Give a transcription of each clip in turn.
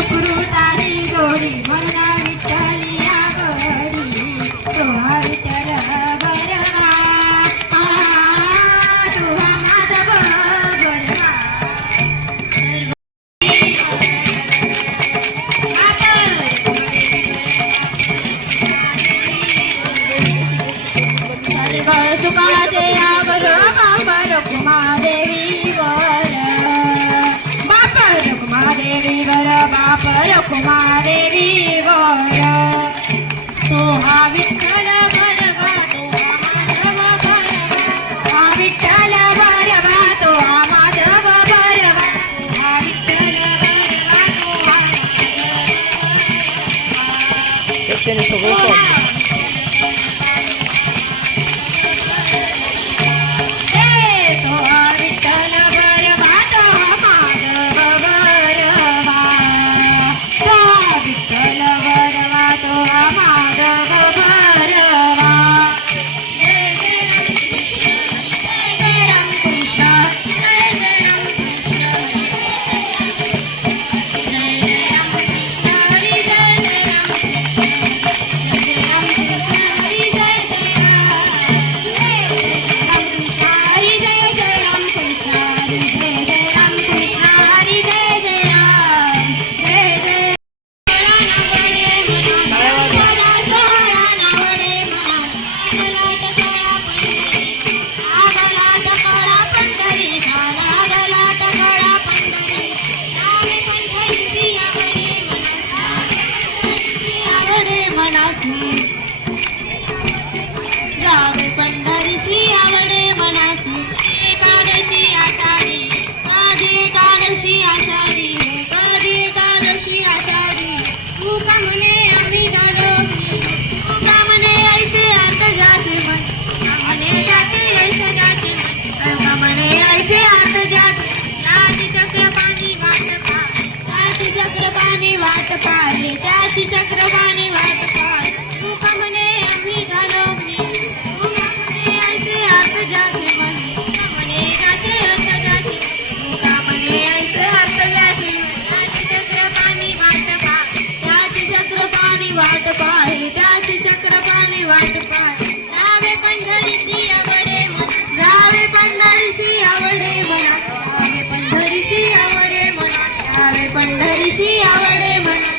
सुकृताची जोडी म्हणा विठ्ठली आघडी तो हा विठ्ठल बरवा तो हा माधव बरवा सर्व सुखाचे आगर बापर कुमादेवी वर बापर कुमादेवी वर बापर कुमादेवी वर तो हा विठ्ठल बरवा तो हा माधव बरवा हा विठ्ठल बरवा तो हा माधव बरवा तो हा विठ्ठल बरवा तो हा त्याची चक्रवाणी वाट पाहे तू का म्हणे आम्ही झालो तू का म्हणे ऐसे अर्थ जाते मन तू का म्हणे जाते अर्थ जाते तू का म्हणे ऐसे अर्थ जाते त्याची चक्रवाणी वाट पाहे त्याची चक्रवाणी वाट पाहे त्याची चक्रवाणी वाट पाहे जावे पंढरीची आवडे मन जावे पंढरीची आवडे मना जावे पंढरीची आवडे मना जावे पंढरीची आवडे मना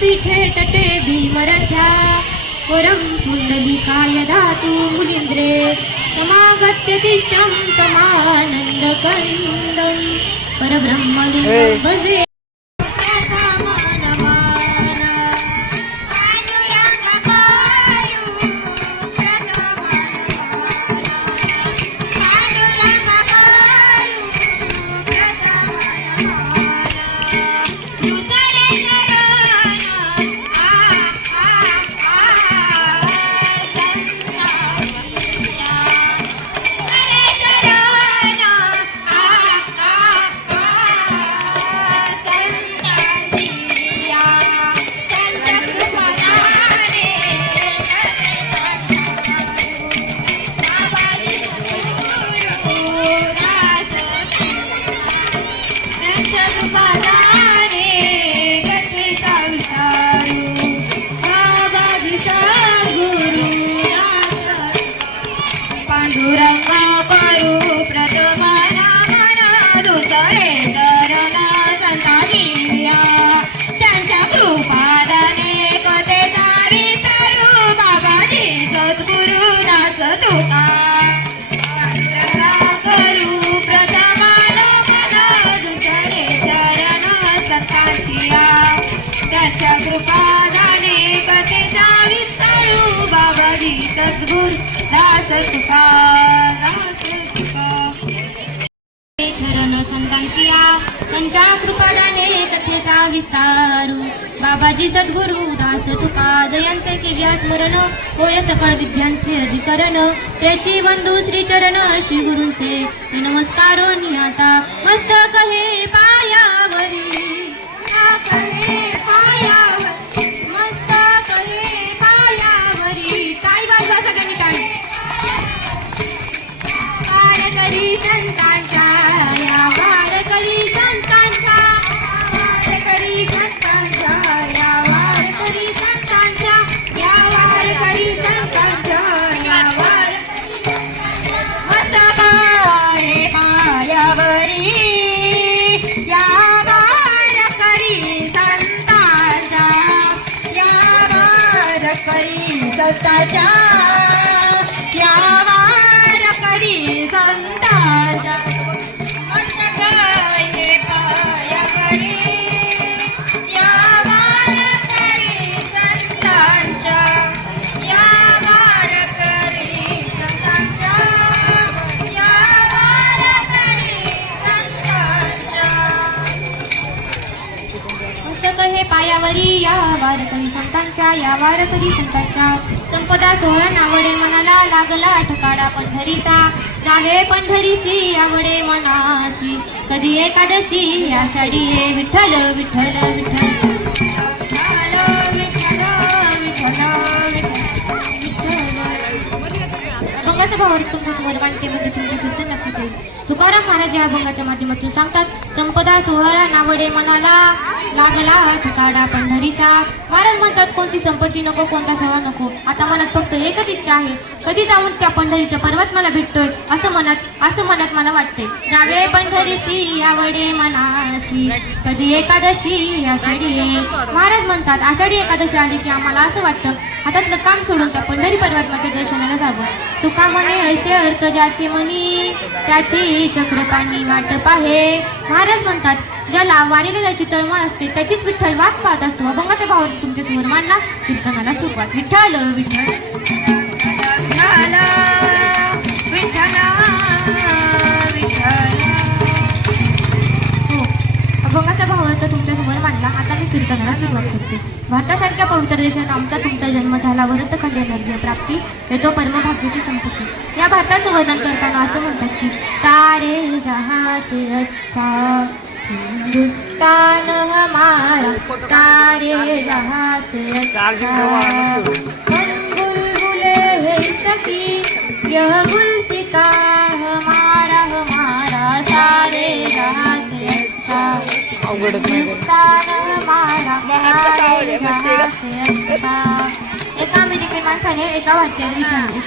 पीठे तटे भीमरथ्या परम पुंडलिकाय धातु मुनीन्द्रे समागत्य तिष्ठं तमानन्दकन्दं परब्रह्मलिङ्गं भजे पांडुरंग करू प्रथम नामन दुसरे चरण संताजिया त्यांच्या कृपादाने कथेचा विसरू बाबाजी सद्गुरु दास तुका करू प्रथम नामन दुसरे चरण संताजिया त्याच्या कृपादाने कथेचा विसरू बाबाजी सद्गुरु दास तुका चरण संतांशिया त्यांच्या कृपादाने कथेचा विस्तारू बाबाजी सद्गुरु दास तुका दयांचे केल्या स्मरण होय सकळ विद्यांचे अधिकरण त्याची बंधू श्री चरण श्री गुरूंचे नमस्कारो आता मस्तक हे पायावरी मस्तक हे पायावरी काय बाजू सगळ्यांनी टाळी वारकरी संतांच्या या वारकरी संतांच्या वारकरी संतांच्या या वारकरी संतांच्या या वारकरी संतांच्या या वारकरी मस्तक हे पायावरी या वारकरी संतांच्या या वारकरी संतांच्या या वारकरी संतांच्या मस्तक हे पायावरी या वारकरी संतांच्या या वारकरी संतांच्या या वारकरी संतांच्या मस्तक हे पायावरी या वारकरी संतांच्या या वारकरी संतांच्या संपदा सोहळा नावडे मनाला लागला ठकाडा पंढरीचा जावे पंढरीसी आवडे मनासी कधी एकादशी आषाढी ये विठ्ठल विठ्ठल विठ्ठल अभंगाचा भावार्थ तुमच्या समोर मांडतेमध्ये तुमचे कीर्तन लक्षात येईल. तुकाराम महाराज या अभंगाच्या माध्यमातून सांगतात संपदा सोहळा नावडे मनाला लागला ठकाडा पंढरीचा. महाराज म्हणतात कोणती संपत्ती नको कोणता सोहळा नको, आता मनात फक्त एकच इच्छा आहे, कधी जाऊन त्या पंढरीच्या पर्वत मला भेटतोय असं मनात मला वाटते. जावे पंढरीसी आवडे मनासी कधी एकादशी आषाढी ये. महाराज म्हणतात आषाढी एकादशी आली की आम्हाला असं वाटतं हातातलं काम सोडून त्या पंढरी पर्वताच्या दर्शनाला जावं. तुका म्हणे ऐसे अर्थ ज्याचे म्हणी त्याची चक्रपाणी वाट पाहे. महाराज म्हणतात ज्याला वारीला जायची तळमळ असते त्याचीच विठ्ठल वाट पाहत असतो. अभंगाच्या भावात तुमच्या समोर मांडला कीर्तनाला सुरुवात. विठ्ठल विठ्ठल विठ्ठल विठ्ठल विठ्ठल. हो, अभंगाचा भावार्थ तुमच्या समोर मांडला. आता मी कीर्तनाला सुरुवात करते. भारतासारख्या पवित्र देशात आमचा तुमचा जन्म झाला, भरतखंडे नर्ग्य प्राप्ती येतो परमभाग्याची संपत्ती. या भारताचं वर्णन करताना असं म्हणतात की सारे जहां से अच्छा हिंदुस्तान हमारा, सारे जहां से अच्छा हम बुलबुले है सखी यह गुलसिता हमारा हमारा, सारे जहां से अच्छा हिंदुस्तान हमारा, सारे जहां से अच्छा. एका अमेरिकन माणसाने एका भारतीयाला विचारले,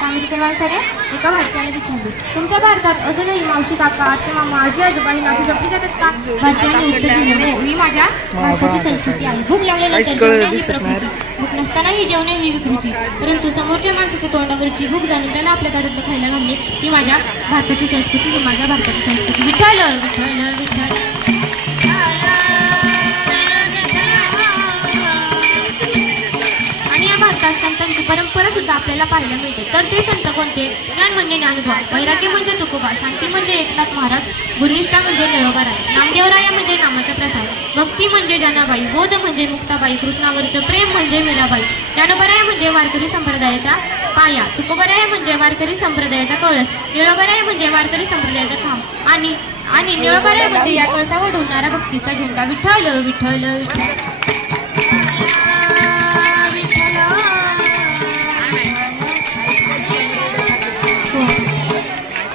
तुमच्या भारतात अजूनही मावशी काका किंवा माझी आजोबा ही नाती जपली जातात का? भारतीयाने उत्तर दिले हो, ही माझ्या भारताची संस्कृती आहे. भूक लागल्यानंतर भूक नसतानाही जेवणे ही विकृती, परंतु समोरच्या माणसाच्या तोंडावरची भूक जाणून त्याला आपल्या गाडीत खायला घालणे ही माझ्या भारताची संस्कृती, ही माझ्या भारताची संस्कृती. विठ्ठल विठ्ठल विठ्ठल. आणि या भारतात संतांची परंपरा सुद्धा आपल्याला पाहायला मिळते. तर ते संत कोणते? ज्ञान म्हणजे ज्ञानभाव, वैराग्य म्हणजे तुकोबा, शांती म्हणजे एकनाथ महाराज, गुरुनिष्ठा म्हणजे निळोबाराय, नामदेवराया म्हणजे नामाचा प्रसार, भक्ती म्हणजे जनाबाई, बोध म्हणजे मुक्ताबाई, कृष्णावरचं प्रेम म्हणजे मीराबाई, ज्ञानोबाराया म्हणजे वारकरी संप्रदायाचा पाया, तुकोबाराया म्हणजे वारकरी संप्रदायाचा कळस, निळोबाराय म्हणजे वारकरी संप्रदायाचा खांब आणि निळोबाराय म्हणजे या कळसावर डोलणारा भक्तीचा झेंडा. विठ्ठल विठ्ठल विठ्ठल.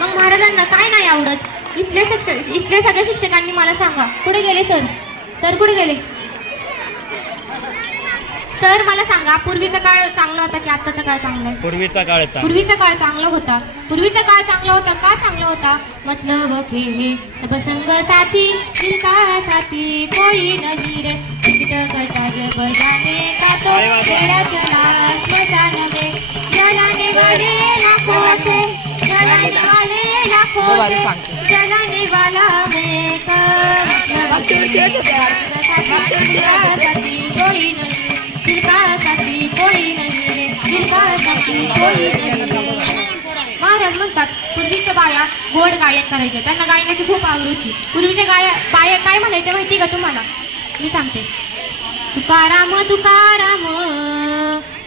मग महाराजांना काय नाही आवडत? इथले सगळ्या शिक्षकांनी मला सांगा कुठे गेले सर कुठे गेले? सर मला सांगा पूर्वीचा काळ चांगला चांगला होता की आत्ताचा काळ चांगला आहे? पूर्वीचा काळ पूर्वीचा काळ चांगला होता. पूर्वीचा काळ चांगला होता का चांगला होता? मतलब हे सब संग साथी दिल का साथी कोई नहीं रे कटार बजाने का तो तेरा चला स्मशान में जलाने वाले लाखों थे जलाने वाले लाखों थे जलाने वाला मैं साथी कोई नहीं दिल का साथी कोई नहीं रे दिल का साथी कोई नहीं. महाराज म्हणतात पूर्वीच्या बाया गोड गायन करायचे, त्यांना गायनाची खूप आवड होती. पूर्वीच्या बाया काय म्हणायच्या माहिती का तुम्हाला? मी सांगते. तुकाराम तुकाराम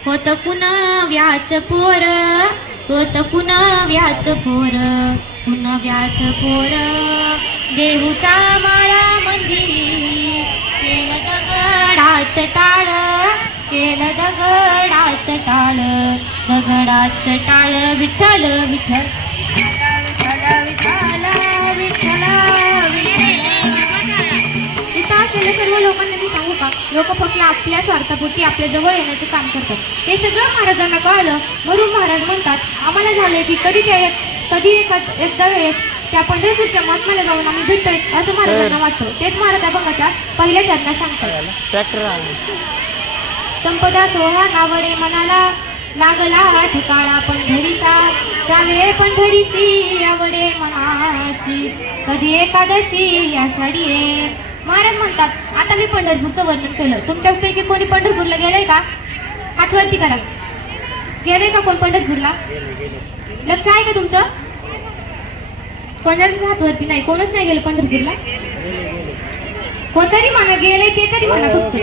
होत पुनव्याच पोर होत पुनव्याच पोर पुनव्याच पोर देहूचा माळा मंदिरी केलं दगडाच टाळ केलं दगडाच टाळ दगडाच टाळ विठ्ठल विठ्ठल विठ्ठल विठ्ठल विठ्ठल इथं असलेल्या सर्व लोकांना मी सांगू का, लोक फक्त आपल्या स्वार्थापुरती आपल्या जवळ येण्याचं काम करतात. हे सगळं महाराजांना कळलं म्हणून महाराज म्हणतात आम्हाला झाले की कधी एकदा वेळेस त्या पंढरपूरच्या महात्म्याला जाऊन आम्ही भेटतोय असं महाराजांना वाचव. तेच महाराज अभंगाच्या पहिल्या चरणात सांगतात. संपदा सोहळा नावडे मनाला लागला ठिकाणा पंढरीचा त्यावे पंढरीसी आवडे मनासी कधी एकादशी आषाढी आहे. महाराज म्हणतात आता मी पंढरपूरचं वर्णन केलं. तुमच्यापैकी कोणी पंढरपूरला गेलंय का? हात वरती करा. गेलंय का कोण पंढरपूरला? लक्ष आहे का तुमचं? कोणाच हात वरती नाही, कोणच नाही गेलं पंढरपूरला. कोणतरी म्हणा गेले ते तरी म्हणा फक्त.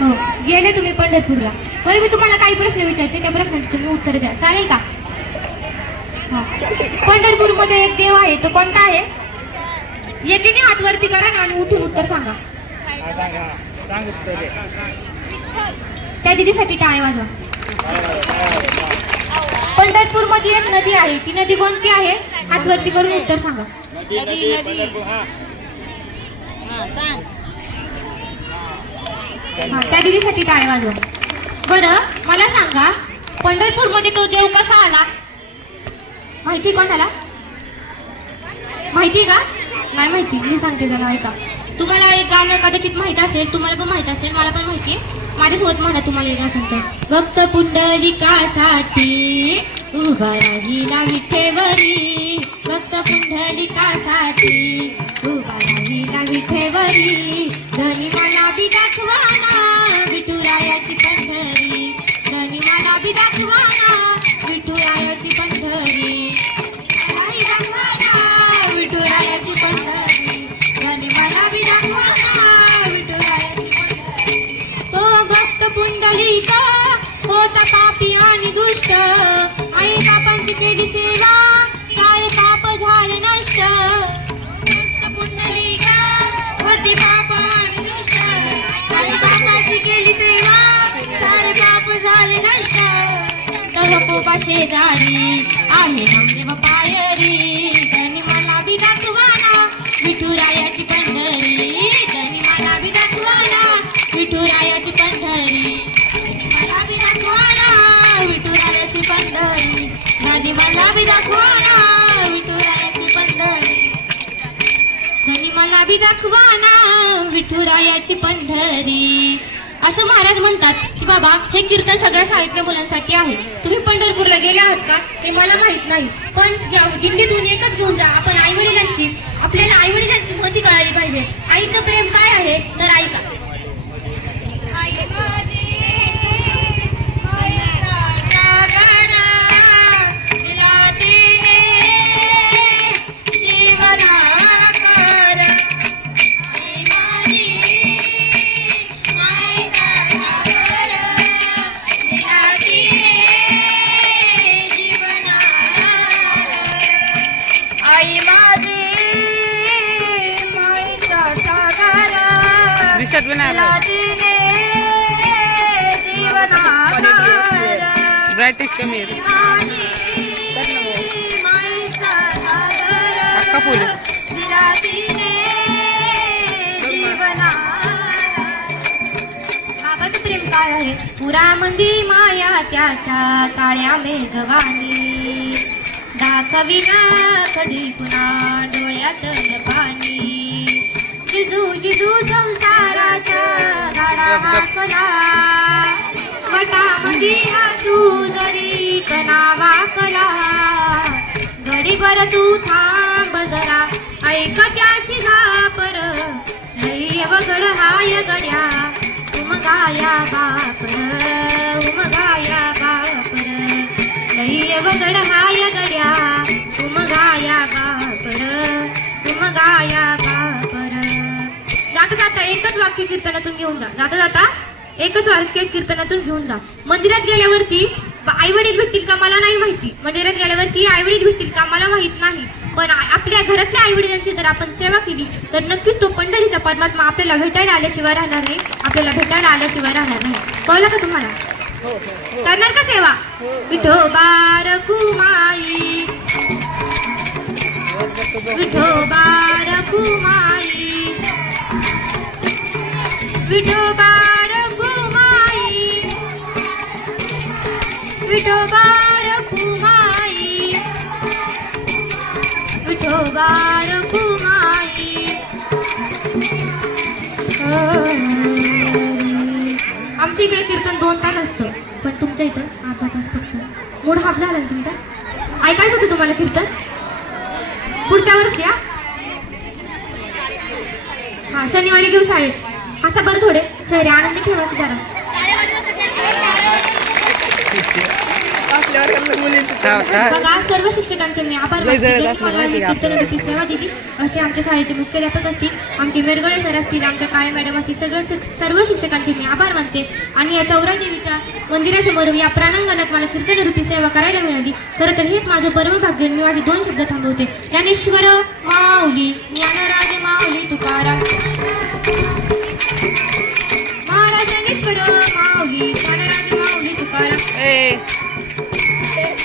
हो गेले तुम्ही पंढरपूरला. बरं मी तुम्हाला काही प्रश्न विचारते, त्या प्रश्नांची तुम्ही उत्तर द्या, चालेल का? पंढरपूरमध्ये एक देव आहे, तो कोणता आहे? एकीने हात वरती करा ना आणि उठून उत्तर सांगा. त्या दिदीसाठी टाळ्या वाजवा. पंढरपूर मध्ये एक नदी आहे, ती नदी कोणती आहे? हात वरती करून उत्तर सांगा. त्या दिदीसाठी टाळ्या वाजवा. बरं मला सांगा पंढरपूर मध्ये तो देव कसा आला? माहिती कोणाला? माहिती का? नाही माहिती. मी सांगते जरा ऐका. तुम्हाला एक गाणं कदाचित माहित असेल, तुम्हाला पण माहित असेल, मला पण माहिती आहे. माझ्यासोबत म्हणा तुम्हाला येत असेल तर. भक्त पुंडलिकासाठी उभा राहिला विठेवरी भक्त पुंडलिकासाठी उभा राहिला विठेवरी धनी मला बी दाखवाना विठुरायाची पंढरी धनी मला बी दाखवाना विठुरायाची पंढरी विठुरायाची पंढरी धनी मला बी दाखवाना विठुरायाची पंढरी. तो भक्त पुंडलिक होता पापी आणि दुष्ट आई बापांची केली सेवा सारे पाप झाले नष्ट. भक्त पुंडलिक होते पाप आणि दुष्ट आई बापाची केली सेवा सारे पाप झाले नष्ट. तव कोपा शेजारी आहे नामदेव पायरी धनी मला बी दाखवाना विठुरायाची पंढरी धनी मला बी दाखवाना विठुरायाची पंढरी मला बी दाखवाना विठुरायाची पंढरी धनी मला बी दाखवाना विठुरायाची पंढरी धनी मला बी दाखवाना विठुरायाची पंढरी. असं महाराज म्हणतात की बाबा हे कीर्तन सगळ्या शाळेतल्या मुलांसाठी आहे. तुम्ही पंढरपूरला गेले आहात का ते मला माहित नाही, पण दिंडीतून एकच घेऊन जा. आपण आपल्याला आई वडिलांची महती कळाली पाहिजे. आईचं प्रेम काय आहे तर ऐका. ब्राइटनेस कमी आहे. अक्का फुल बाबाचं प्रेम काय आहे पुरामंदी माया त्याच्या काळ्या मेघवानी दाखविना कधी पुन्हा डोळ्यातलं पाणी जिजू जिजू संसाराच्या गाडा हाकला वटामंदी तू जरी कना वाकला गडीभर तू थांब जरा ऐक त्याची घापर लई वगड हाय गड्या उमगाया बापर उमगाया बापर लई वगड हाय गड्या उमगाया बापर उमगाया बापर जाता जाता एकच वाक्य कीर्तनातून घेऊन जा जाता जाता एकच वाक्य कीर्तनातून घेऊन जा मंदिरात गेल्यावरती आई वडील भेटतील का मला नाही माहिती मंदिरात गेल्यावरती आई वडील भेटतील का मला माहित नाही पण आपल्या घरातल्या आई वडिलांची जर आपण सेवा केली तर नक्कीच तो पंढरीचा परमात्मा आपल्याला भेटायला आल्याशिवाय राहणार नाही आपल्याला भेटायला आल्याशिवाय राहणार नाही कळलं का तुम्हाला करणार का सेवा विठोबा रखुमाई विठोबा रखुमाई विठोबा रखुमाई विठोबा रखुमाई विठोबा रखुमाई आमच्या इकडे कीर्तन 2 तास असतं पण तुमच्या इथं 8 तास फक्त मूड हाफ झाला ना तुमचा ऐकायचं होतं तुम्हाला कीर्तन पुढच्या वर्षी हा शनिवारी घेऊ शाळेत असं बरं थोडे चेहरे आनंदी ठेवायचे जरा बघा सर्व शिक्षकांचे मी आभार मानते ज्यांनी मला ही कीर्तनरूपी सेवा दिली असे आमच्या शाळेचे मुख्याध्यापक असतील आमचे मेरगळे सर असतील आमच्या काळे मॅडम असतील सर्व शिक्षकांचे मी आभार मानते आणि या चौरादेवीच्या मंदिरासमोर या प्राणांगणात मला कीर्तनरूपी सेवा करायला मिळाली खरं तर हेच माझं परम भाग्य मी माझे 2 शब्द थांबवते ज्ञानेश्वर माऊली ज्ञानराज माऊली तुकाराम महाराज ज्ञानेश्वर माऊली ज्ञानराज माऊली तुकाराम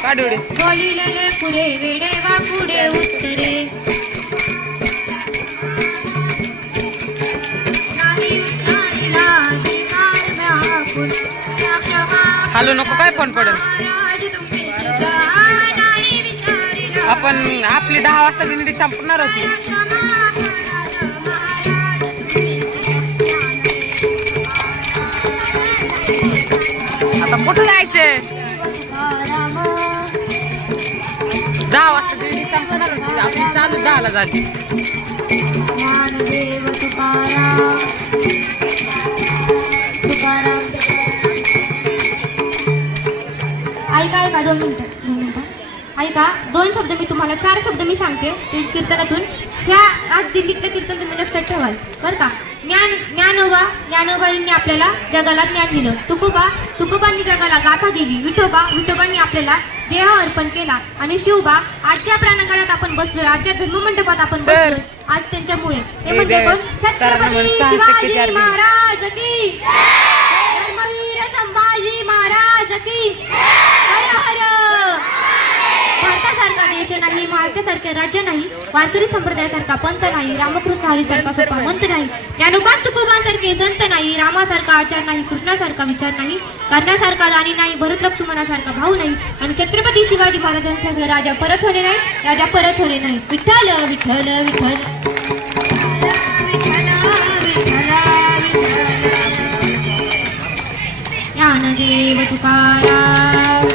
बोलिले पुढे वेडे वा पुढे उत्तरे हालू नको काय फोन पडेल आपण आपली 10 वाजता दिंडी संपणार होती आता कुठं जायचंय 10 वाजता दिंडी संपणार होती आपली चालू 10ला झाली ज्ञानदेव तुकाराम तुकाराम ऐका 2 मिनिटं ऐका 2 शब्द मी तुम्हाला 4 शब्द मी सांगते ते कीर्तनातून ह्या आज दिल्लीतलं कीर्तन तुम्ही लक्षात ठेवाल बरं का ज्ञानोबांनी आपल्याला जगाला ज्ञान दिलं तुकोबांनी जगाला गाथा दिली विठोबांनी आपल्याला देह अर्पण केला आणि शिवबा आजच्या प्रांगणात आपण बसलोय आजच्या धर्ममंडपात आपण बसलोय आज त्यांच्यामुळे ते म्हणजे कोण छत्रपती शिवाजी महाराज की धर्मवीर संभाजी महाराज की हर हर भारतासारखा देश नाही भारतासारखे राज्य नाही वारकरी संप्रदायासारखा पंथ नाही रामकृष्ण हरीसारखा सोपा मंत्र नाही ज्ञानोबा तुकोबांसारखे संत नाही रामासारखा आचार नाही कृष्णासारखा विचार नाही कर्णासारखा दानी नाही भरत लक्ष्मणासारखा भाऊ नाही आणि छत्रपती शिवाजी महाराजांसारखे राजा परत होणे नाही विठ्ठल विठ्ठल विठ्ठल ज्ञानदेव तुकाराम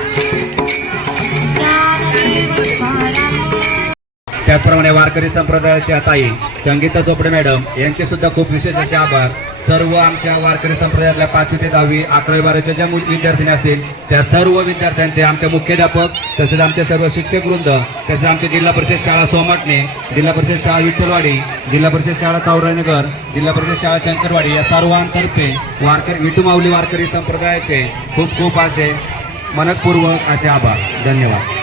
त्याचप्रमाणे वारकरी संप्रदायाच्या ताई संगीता चोपडे मॅडम यांचे सुद्धा खूप विशेष असे आभार सर्व आमच्या वारकरी संप्रदायातल्या 5वी ते 10वी 11वी 12वीच्या ज्या विद्यार्थिनी असतील त्या सर्व विद्यार्थ्यांचे आमचे मुख्याध्यापक तसेच आमचे सर्व शिक्षक वृंद तसेच आमचे जिल्हा परिषद शाळा सोमाटणे जिल्हा परिषद शाळा विठ्ठलवाडी जिल्हा परिषद शाळा चौरानगर जिल्हा परिषद शाळा शंकरवाडी या सर्वांतर्फे विठुमाऊली वारकरी संप्रदायाचे खूप खूप असे मनपूर्वक असे आभार धन्यवाद.